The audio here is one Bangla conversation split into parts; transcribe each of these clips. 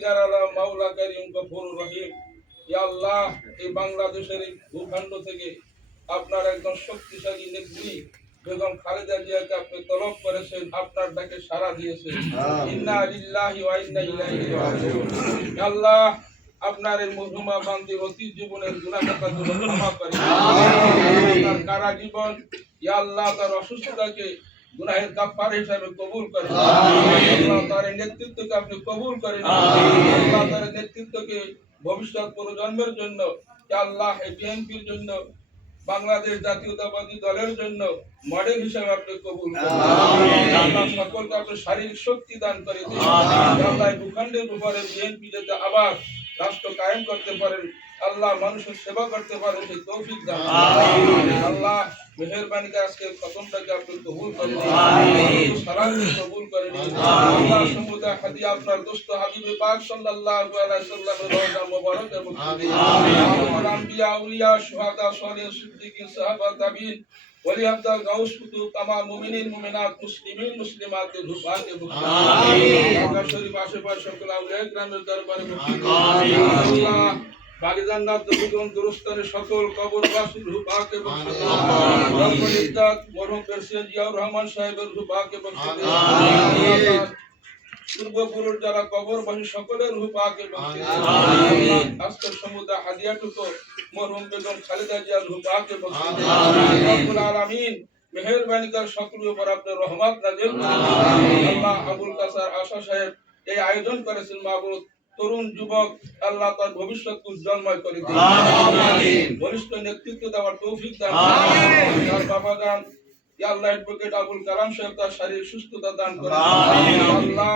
দিগার আলা মাওলা কারীম গফুরুর রহিম। ইয়া আল্লাহ, এই বাংলাদেশের এই ভূখণ্ড থেকে আপনার একজন শক্তিশালী নেত্রী বেগম খালেদা জিয়াকে আপনি তলব করেছেন, আপনার ডাকে সাড়া দিয়েছেন। ইন্না লিল্লাহি ওয়া ইন্না ইলাইহি রাজিউন। আল্লাহ, আপনার এই মজলুমা বান্দির অতীত জীবনের গুনাহ খাতাগুলো ক্ষমা করেন। তার কারা জীবন, ইয়া আল্লাহ, তার অসুস্থতাকে গুনাহের কাফারা হিসাবে কবুল করেন। আল্লাহ, তার নেতৃত্বকে আপনি কবুল করেন। আল্লাহ, তার নেতৃত্বকে ভবিষ্যৎ প্রজন্মের জন্য, ইয়া আল্লাহ, এই বিএনপির জন্য, বাংলাদেশ জাতীয়তাবাদী দলের জন্য মডেল হিসেবে আপনি কবুল করেন। আল্লাহ, সকলকে আপনি শারীরিক শক্তি দান করে দিন। আল্লাহ, ভূখণ্ডের উপরে বিএনপি যাতে আবার রাষ্ট্র কায়েম করতে পারেন, আল্লাহ, মানুষের সেবা করতে পারেন, সেই তৌফিক দান করুন। আল্লাহ, মেহেরবানি করে আজকে খতমটাকে আপনি কবুল করে নিন, সালামকে কবুল করে নিন। আল্লাহ, সমুদয় হাদিয়া আপনার দোস্ত হাবিবে পাক সাল্লাল্লাহু আলাইহি সাল্লামের রওজা মুবারক এবং আমিন। আম্বিয়া আউলিয়া শুহাদা সালিহিন সিদ্দিকিন সাহাবা তাবিঈন ওলি আব্দাল গাউস কুতুব তামাম মুমিনিন মুমিনাত মুসলিমিন মুসলিমাতের রূপাকে বখশিশ। আমিন। ঢাকা শরীফ আশেপাশে সকল আউলিয়া কিরামের দরবারে বখশিশ। আমিন। আল্লাহ, বাগি জান্নাত দুর্গম দুরুস্তানের সকল কবরবাসীর রূপাকে বখশিশ। আমিন। রব্বুল ইজ্জত মরহুম প্রেসিডেন্ট জিয়াউর রহমান সাহেবের রূপাকে বখশিশ। আমিন। পূর্বপুরুষ যারা কবরবাসী সকলের রূপাকে বখশিশ। আমিন। আজকের সমুদায় হাদিয়াটুকু মরহুম বেগম খালেদা জিয়ার রূপাকে বখশিশ। আমিন। রব্বুল আলামিন মেহেরবানি করে সকলের উপর আপনার রহমত নাযিল করুন। আল্লাহ, আবুল কাসার আশা সাহেব এই আয়োজন করেছেন, মাহবুব তরুণ যুবক, আল্লাহ তার ভবিষ্যৎ উজ্জ্বলময় করে দিন। আমিন। বলিষ্ঠ নেতৃত্ব দেওয়ার তৌফিক দান করুন। আমিন। তার বাবা জান ইয়া আল্লাহ অ্যাডভোকেট আবুল কালাম সাহেব তার শারীরিক সুস্থতা দান করুন। আমিন। আল্লাহ,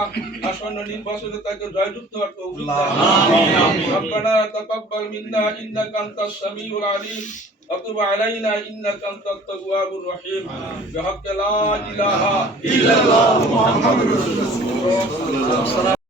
আসন্ন নির্বাচনে তাকে জয়যুক্ত হওয়ার তৌফিক দান করুন। আমিন। রব্বানা তাকাব্বাল মিন্না ইন্নাকা আনতাস সামিউল আলিম وتب علينا إنك أنت التواب الرحيم بحق لا إله إلا الله محمد رسول الله.